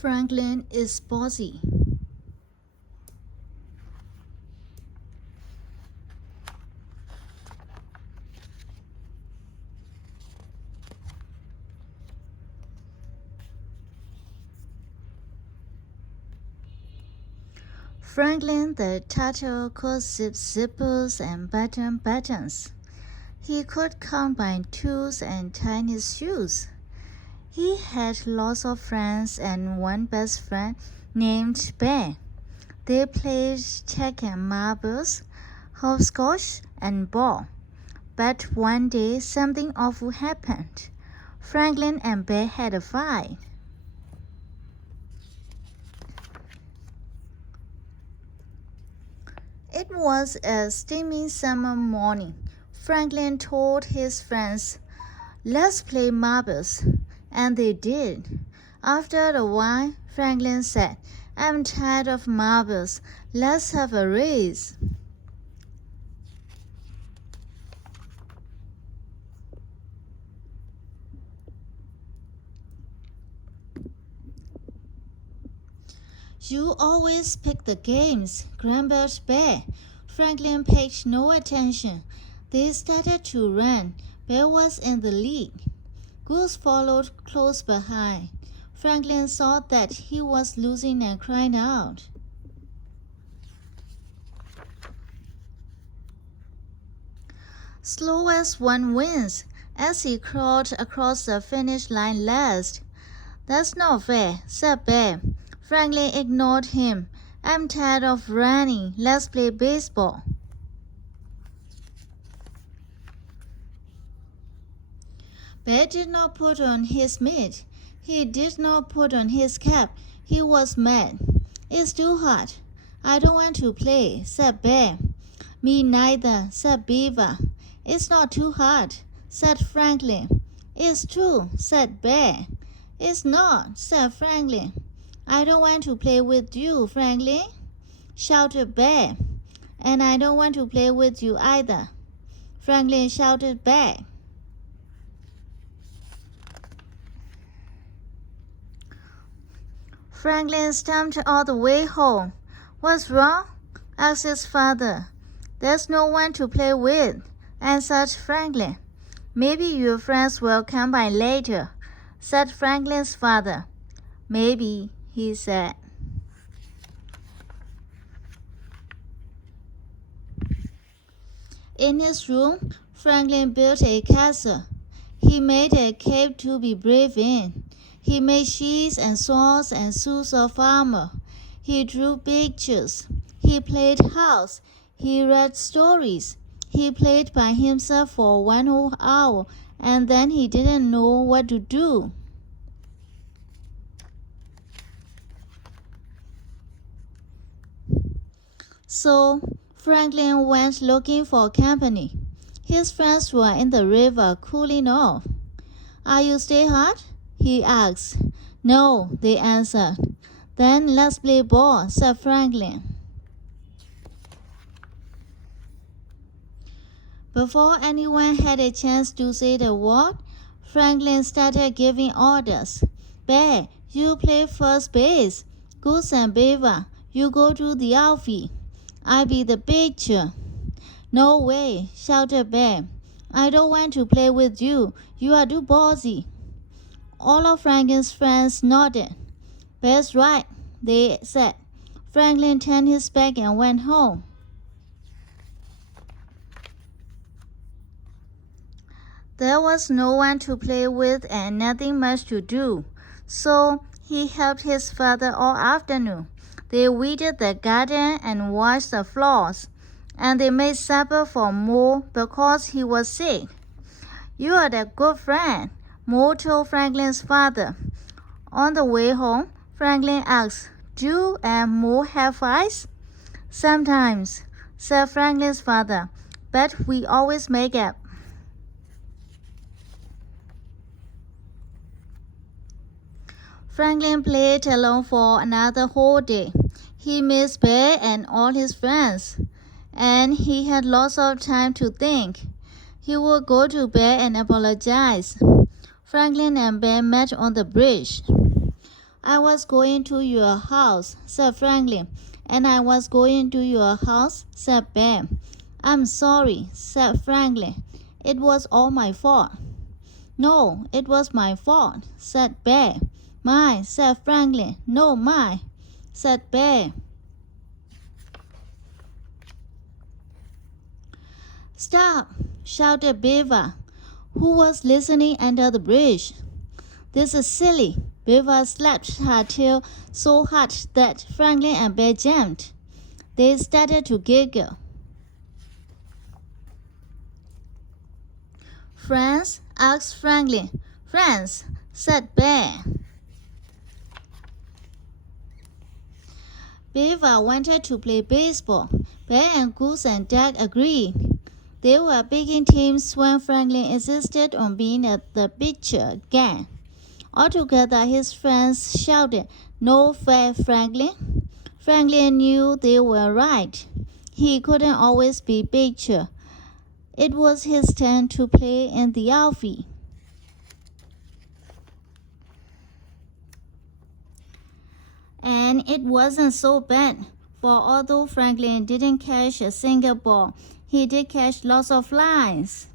Franklin is bossy. Franklin the turtle could zip zippers and button buttons. He could count by twos and tie his shoes. He had lots of friends and one best friend named Bear. They played check and marbles, hopscotch and ball. But one day something awful happened. Franklin and Bear had a fight. It was a steamy summer morning. Franklin told his friends, "Let's play marbles." And they did. After a while, Franklin said, "I'm tired of marbles. Let's have a race." "You always pick the games," grumbled Bear. Franklin paid no attention. They started to run. Bear was in the lead. Goose followed close behind. Franklin saw that he was losing and cried out. "Slow as one wins," as he crawled across the finish line last. "That's not fair," said Bear. Franklin ignored him. "I'm tired of running. Let's play baseball." Bear did not put on his mitt. He did not put on his cap. He was mad. "It's too hot. I don't want to play," said Bear. "Me neither," said Beaver. "It's not too hot," said Franklin. "It's true," said Bear. "It's not," said Franklin. "I don't want to play with you, Franklin," shouted Bear. "And I don't want to play with you either," Franklin shouted back. Franklin stumped all the way home. "What's wrong?" asked his father. "There's no one to play with," answered Franklin. "Maybe your friends will come by later," said Franklin's father. "Maybe," he said. In his room, Franklin built a castle. He made a cave to be brave in. He made shields and swords and suits of armor. He drew pictures. He played house. He read stories. He played by himself for 1 whole hour, and then he didn't know what to do. So Franklin went looking for company. His friends were in the river cooling off. "Are you still hot?" he asked. "No," they answered. "Then let's play ball," said Franklin. Before anyone had a chance to say the word, Franklin started giving orders. "Bear, you play first base. Goose and Beaver, you go to the outfield. I'll be the pitcher." "No way," shouted Bear. "I don't want to play with you. You are too bossy." All of Franklin's friends nodded. "Bear's right," they said. Franklin turned his back and went home. There was no one to play with and nothing much to do, so he helped his father all afternoon. They weeded the garden and washed the floors, and they made supper for Mo because he was sick. "You are a good friend," Mo told Franklin's father. On the way home, Franklin asked, "Do you and Mo have fights?" "Sometimes," said Franklin's father, "but we always make up." Franklin played alone for another whole day. He missed Bear and all his friends, and he had lots of time to think. He would go to Bear and apologize. Franklin and Bear met on the bridge. I was going to your house, said Franklin. And I was going to your house, said Bear. I'm sorry, said Franklin. It was all my fault. No, it was my fault, said Bear. Mine, said Franklin. No, mine, said Bear. Stop, shouted Beaver, who was listening under the bridge. This is silly. Beaver slapped her tail so hard that Franklin and Bear jumped. They started to giggle. Friends? Asked Franklin. Friends, said Bear. Beaver wanted to play baseball. Bear and Goose and Duck agreed. They were picking teams when Franklin insisted on being at the pitcher again. Altogether, his friends shouted, "No fair, Franklin." Franklin knew they were right. He couldn't always be pitcher. It was his turn to play in the outfield. And it wasn't so bad, for although Franklin didn't catch a single ball, he did catch lots of flies.